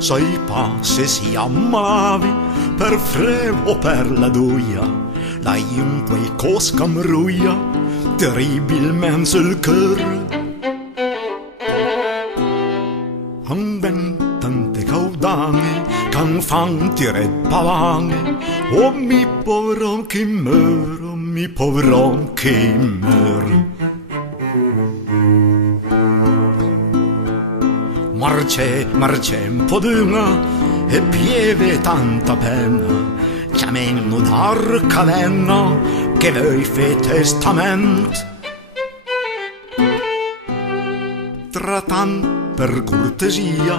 sai pas se si ammalavi per fred o per la duia, dai in quei cos che m'ruia terribilment sul cœur. Han ben tante caudane qu'en fan tiret pavange, oh mi pauvre homme qui meurt, oh mi pauvre homme qui meurt. Marce un po' d'una e pieve tanta pena, chiamem dar cavenna che voi fe testament. Tratan per cortesia,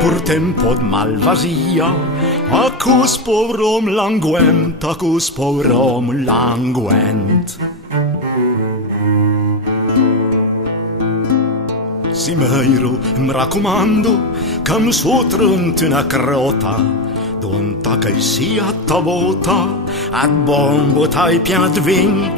portem un po' de malvasia, a cus povre homme languent, a cus povre homme languent. Si meiro, mi raccomando, che mi sotrent una crota, donta che sia tabota, ad bon botai piena di vin.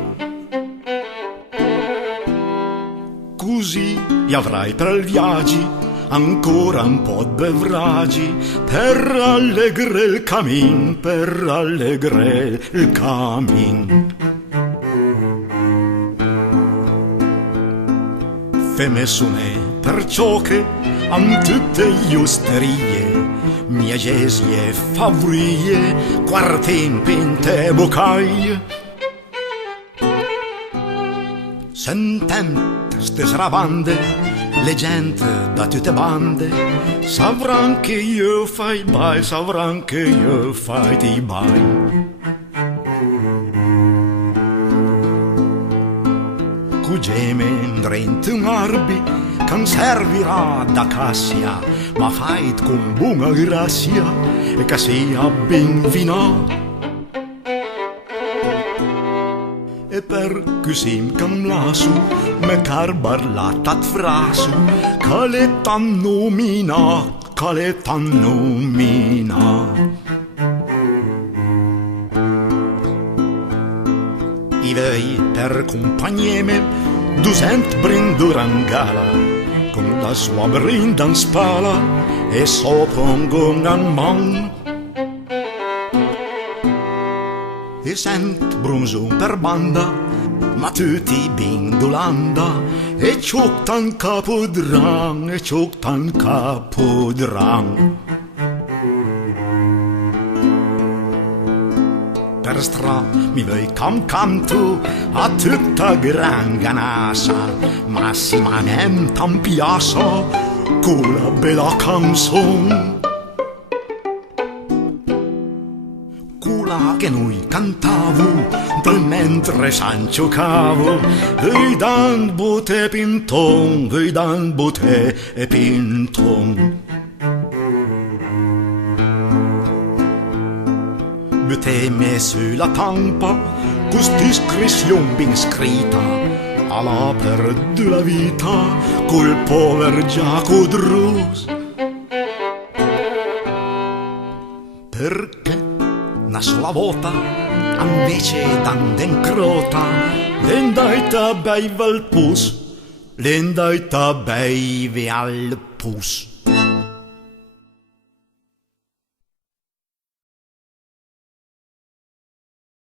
Così avrai per il viaggi ancora un po' di bevragi, per allegre il camin, per allegre il camin. Femme suone perciò che han tutte gli osterie, miagesie, favrie, quartin, pinte, bocai. Sentent ste sravande, le gente da tutte bande, savran che io fai bai, savran che io fai ti bai. Cugeme drent un arbi, can servirà da cassia, ma fait con buona grazia e che sia ben vina. E per così can lasu, me car barlatat frasu, che le tan nomina, che le tan nomina. I vei per compagnieme, 200 brinduran gala, con la sua brinda in spalla e soppongon an man. E sent brumzun per banda, ma tutti bindolanda, e cioctan capodran, e cioctan capodran. Per stra mi vei canto a tutta gran ganassa, ma si manem tan piassa con la bella canzone. Quella che noi cantavo del mentre Sancio cavo, vedan bote pinton, vedan bote e pinton. Metteme sulla tampa questa iscrizione ben scritta, alla perdu la vita col povero Giaco Drus. Perché una sola volta, invece d'andare in crota, l'endaita beive al pus, l'endaita beive al pus.